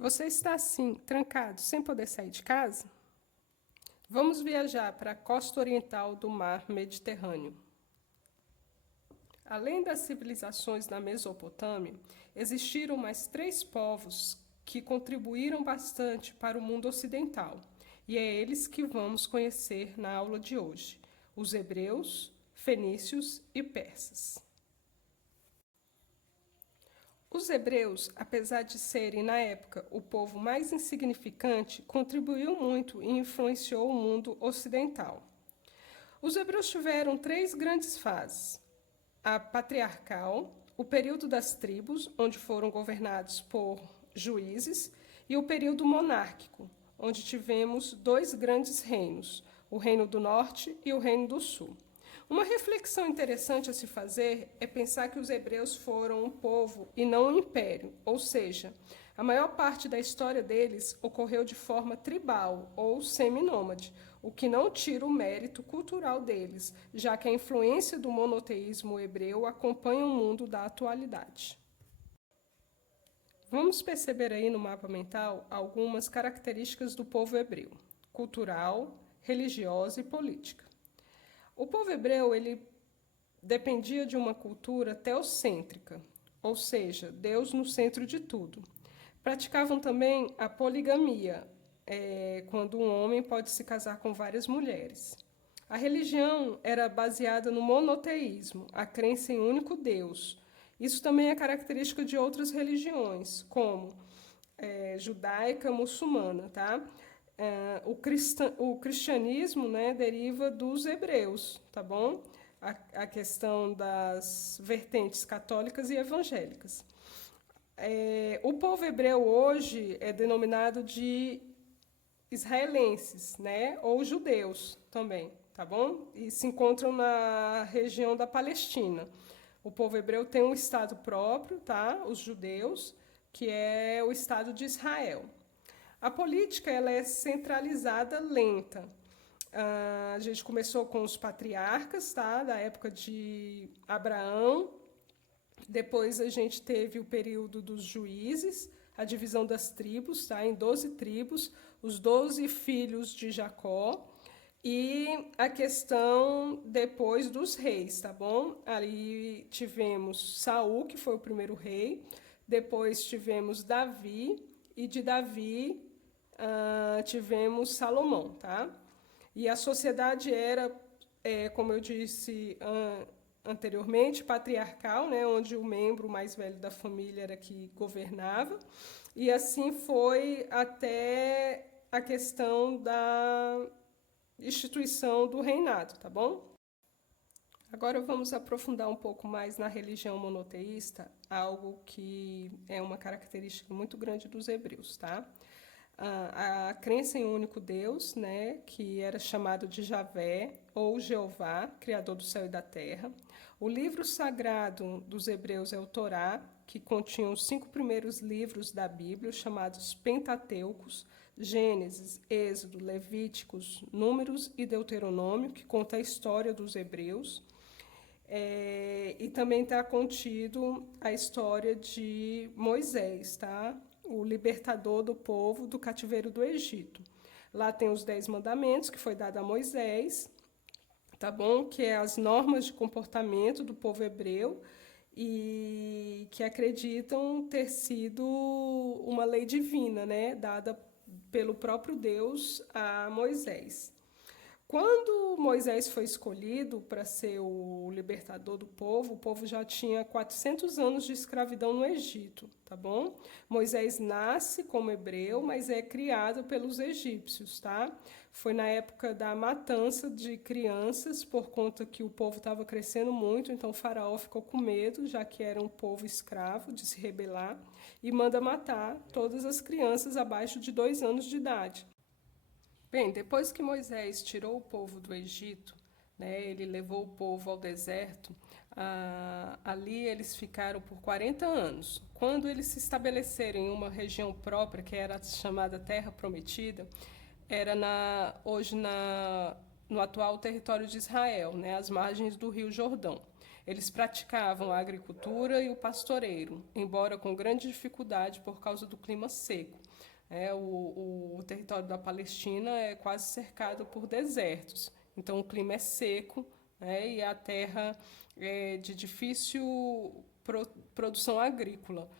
Você está assim, trancado, sem poder sair de casa? Vamos viajar para a costa oriental do mar Mediterrâneo. Além das civilizações na Mesopotâmia, existiram mais 3 povos que contribuíram bastante para o mundo ocidental, e é eles que vamos conhecer na aula de hoje: os hebreus, fenícios e persas. Os hebreus, apesar de serem, na época, o povo mais insignificante, contribuiu muito e influenciou o mundo ocidental. Os hebreus tiveram 3 grandes fases: a patriarcal, o período das tribos, onde foram governados por juízes, e o período monárquico, onde tivemos 2 grandes reinos, o Reino do Norte e o Reino do Sul. Uma reflexão interessante a se fazer é pensar que os hebreus foram um povo e não um império, ou seja, a maior parte da história deles ocorreu de forma tribal ou seminômade, o que não tira o mérito cultural deles, já que a influência do monoteísmo hebreu acompanha o mundo da atualidade. Vamos perceber aí no mapa mental algumas características do povo hebreu: cultural, religiosa e política. O povo hebreu ele dependia de uma cultura teocêntrica, ou seja, Deus no centro de tudo. Praticavam também a poligamia, quando um homem pode se casar com várias mulheres. A religião era baseada no monoteísmo, a crença em um único Deus. Isso também é característica de outras religiões, como judaica, muçulmana, tá? O cristianismo, né, deriva dos hebreus, tá bom? A questão das vertentes católicas e evangélicas. O povo hebreu hoje é denominado de israelenses, né, ou judeus também, tá bom? E se encontram na região da Palestina. O povo hebreu tem um estado próprio, tá? Os judeus, que é o estado de Israel. A política ela é centralizada, lenta. A gente começou com os patriarcas, tá? Da época de Abraão. Depois a gente teve o período dos juízes, a divisão das tribos, tá? Em 12 tribos, os 12 filhos de Jacó. E a questão depois dos reis, tá bom? Ali tivemos Saul, que foi o primeiro rei. Depois tivemos Davi, e de Davi tivemos Salomão, tá? E a sociedade era, como eu disse anteriormente, patriarcal, né, onde o membro mais velho da família era que governava, e assim foi até a questão da instituição do reinado, tá bom? Agora vamos aprofundar um pouco mais na religião monoteísta, algo que é uma característica muito grande dos hebreus, tá? A crença em um único Deus, né, que era chamado de Javé ou Jeová, criador do céu e da terra. O livro sagrado dos hebreus é o Torá, que continha os 5 primeiros livros da Bíblia, chamados Pentateucos: Gênesis, Êxodo, Levíticos, Números e Deuteronômio, que conta a história dos hebreus. E também está contido a história de Moisés, tá? O libertador do povo do cativeiro do Egito. Lá tem os 10 mandamentos que foi dado a Moisés, tá bom? Que é as normas de comportamento do povo hebreu e que acreditam ter sido uma lei divina, né? Dada pelo próprio Deus a Moisés. Quando Moisés foi escolhido para ser o libertador do povo, o povo já tinha 400 anos de escravidão no Egito, tá bom? Moisés nasce como hebreu, mas é criado pelos egípcios, tá? Foi na época da matança de crianças, por conta que o povo estava crescendo muito, então o faraó ficou com medo, já que era um povo escravo, de se rebelar, e manda matar todas as crianças abaixo de 2 anos de idade. Bem, depois que Moisés tirou o povo do Egito, né, ele levou o povo ao deserto, ali eles ficaram por 40 anos. Quando eles se estabeleceram em uma região própria, que era chamada Terra Prometida, era hoje no atual território de Israel, né, às margens do Rio Jordão. Eles praticavam a agricultura e o pastoreiro, embora com grande dificuldade por causa do clima seco. O território da Palestina é quase cercado por desertos, então o clima é seco, e a terra é de difícil produção agrícola,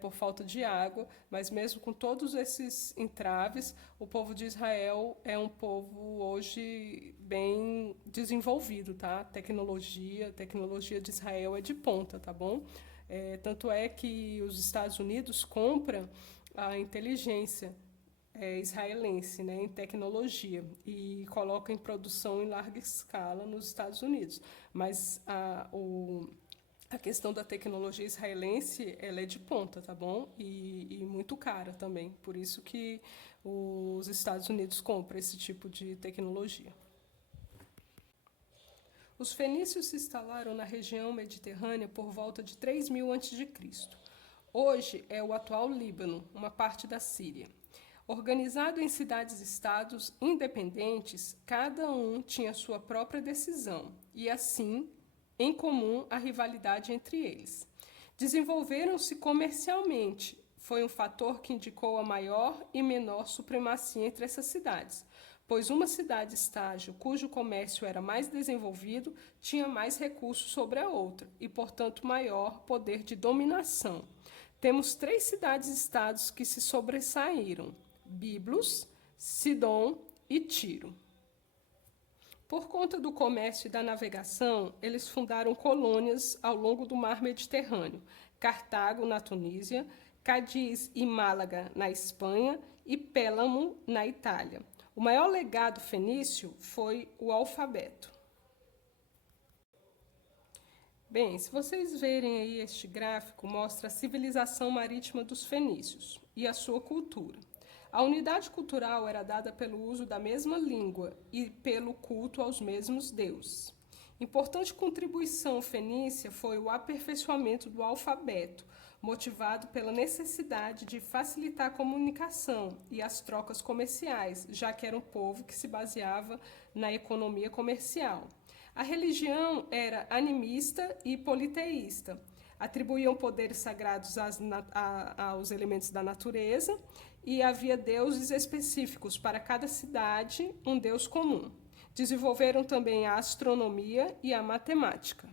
por falta de água, mas mesmo com todos esses entraves, o povo de Israel é um povo hoje bem desenvolvido, tá? A tecnologia de Israel é de ponta, tá bom? Tanto é que os Estados Unidos compram a inteligência israelense, em tecnologia, e coloca em produção em larga escala nos Estados Unidos. Mas a questão da tecnologia israelense, ela é de ponta, tá bom? E muito cara também. Por isso que os Estados Unidos compram esse tipo de tecnologia. Os fenícios se instalaram na região mediterrânea por volta de 3000 a.C. Hoje é o atual Líbano, uma parte da Síria. Organizado em cidades-estados independentes, cada um tinha sua própria decisão e, assim, em comum a rivalidade entre eles. Desenvolveram-se comercialmente, foi um fator que indicou a maior e menor supremacia entre essas cidades, pois uma cidade-estágio cujo comércio era mais desenvolvido tinha mais recursos sobre a outra e, portanto, maior poder de dominação. Temos 3 cidades-estados que se sobressaíram: Biblos, Sidom e Tiro. Por conta do comércio e da navegação, eles fundaram colônias ao longo do mar Mediterrâneo: Cartago, na Tunísia, Cádiz e Málaga, na Espanha, e Pélamo, na Itália. O maior legado fenício foi o alfabeto. Bem, se vocês verem aí este gráfico, mostra a civilização marítima dos fenícios e a sua cultura. A unidade cultural era dada pelo uso da mesma língua e pelo culto aos mesmos deuses. Importante contribuição fenícia foi o aperfeiçoamento do alfabeto, motivado pela necessidade de facilitar a comunicação e as trocas comerciais, já que era um povo que se baseava na economia comercial. A religião era animista e politeísta. Atribuíam poderes sagrados aos elementos da natureza e havia deuses específicos para cada cidade, um deus comum. Desenvolveram também a astronomia e a matemática.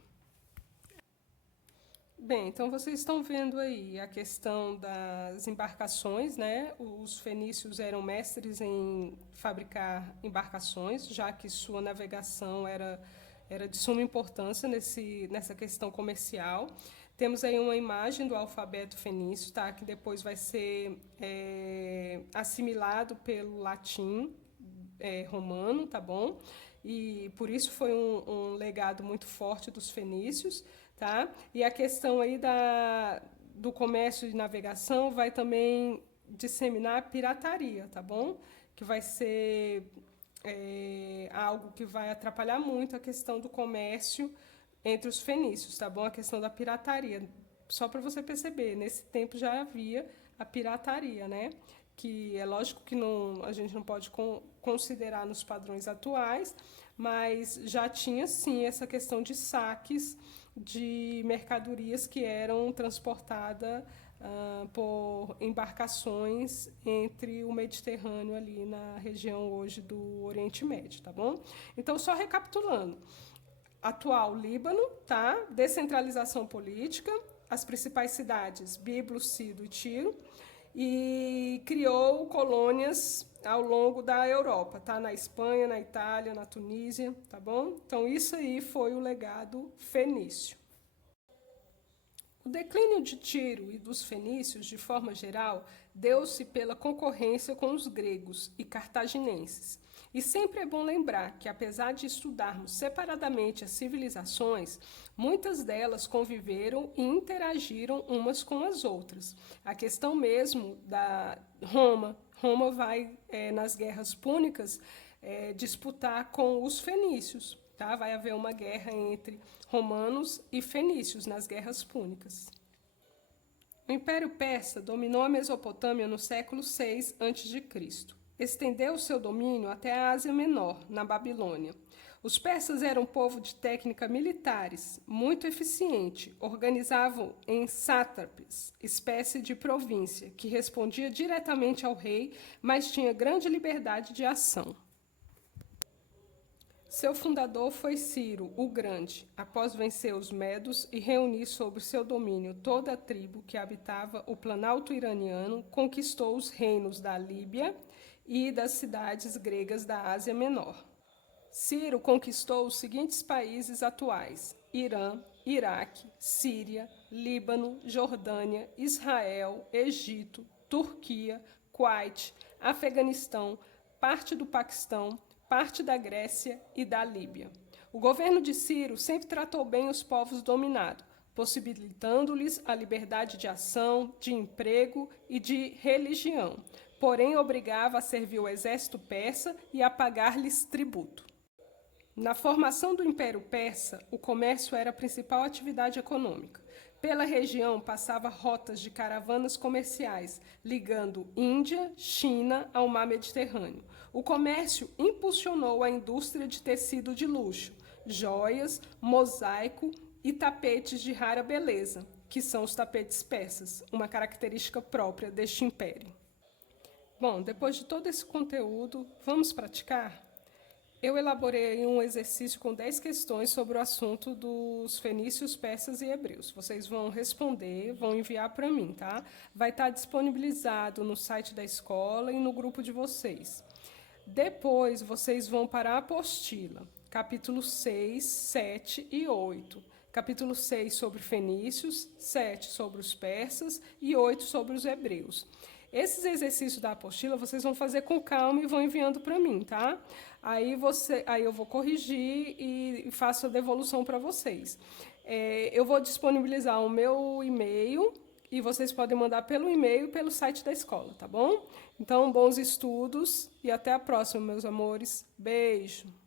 Bem, então vocês estão vendo aí a questão das embarcações, Os fenícios eram mestres em fabricar embarcações, já que sua navegação era de suma importância nessa questão comercial. Temos aí uma imagem do alfabeto fenício, tá? Que depois vai ser assimilado pelo latim romano, tá bom? E por isso foi um legado muito forte dos fenícios, tá? E a questão aí do comércio e navegação vai também disseminar a pirataria, tá bom? Que vai ser algo que vai atrapalhar muito a questão do comércio entre os fenícios, tá bom? A questão da pirataria. Só para você perceber, nesse tempo já havia a pirataria, Que é lógico que a gente não pode considerar nos padrões atuais, mas já tinha sim essa questão de saques de mercadorias que eram transportadas por embarcações entre o Mediterrâneo ali na região hoje do Oriente Médio, tá bom? Então, só recapitulando: atual Líbano, tá? Descentralização política, as principais cidades, Biblos, Cido e Tiro, e criou colônias ao longo da Europa, tá? Na Espanha, na Itália, na Tunísia, tá bom? Então, isso aí foi o legado fenício. O declínio de Tiro e dos fenícios, de forma geral, deu-se pela concorrência com os gregos e cartaginenses. E sempre é bom lembrar que, apesar de estudarmos separadamente as civilizações, muitas delas conviveram e interagiram umas com as outras. A questão mesmo da Roma vai, nas guerras púnicas, disputar com os fenícios. Tá? Vai haver uma guerra entre romanos e fenícios nas guerras púnicas. O Império Persa dominou a Mesopotâmia no século VI a.C. Estendeu seu domínio até a Ásia Menor, na Babilônia. Os persas eram um povo de técnica militares, muito eficiente. Organizavam em sátrapes, espécie de província, que respondia diretamente ao rei, mas tinha grande liberdade de ação. Seu fundador foi Ciro, o Grande, após vencer os medos e reunir sob seu domínio toda a tribo que habitava o Planalto iraniano, conquistou os reinos da Líbia e das cidades gregas da Ásia Menor. Ciro conquistou os seguintes países atuais: Irã, Iraque, Síria, Líbano, Jordânia, Israel, Egito, Turquia, Kuwait, Afeganistão, parte do Paquistão, parte da Grécia e da Líbia. O governo de Ciro sempre tratou bem os povos dominados, possibilitando-lhes a liberdade de ação, de emprego e de religião, porém obrigava a servir o exército persa e a pagar-lhes tributo. Na formação do Império Persa, o comércio era a principal atividade econômica. Pela região passava rotas de caravanas comerciais, ligando Índia, China ao mar Mediterrâneo. O comércio impulsionou a indústria de tecido de luxo, joias, mosaico e tapetes de rara beleza, que são os tapetes persas, uma característica própria deste império. Bom, depois de todo esse conteúdo, vamos praticar? Eu elaborei um exercício com 10 questões sobre o assunto dos fenícios, persas e hebreus. Vocês vão responder, vão enviar para mim, tá? Vai estar disponibilizado no site da escola e no grupo de vocês. Depois, vocês vão para a apostila, capítulo 6, 7 e 8. Capítulo 6 sobre fenícios, 7 sobre os persas e 8 sobre os hebreus. Esses exercícios da apostila vocês vão fazer com calma e vão enviando para mim, tá? Aí eu vou corrigir e faço a devolução para vocês. Eu vou disponibilizar o meu e-mail e vocês podem mandar pelo e-mail e pelo site da escola, tá bom? Então, bons estudos e até a próxima, meus amores. Beijo!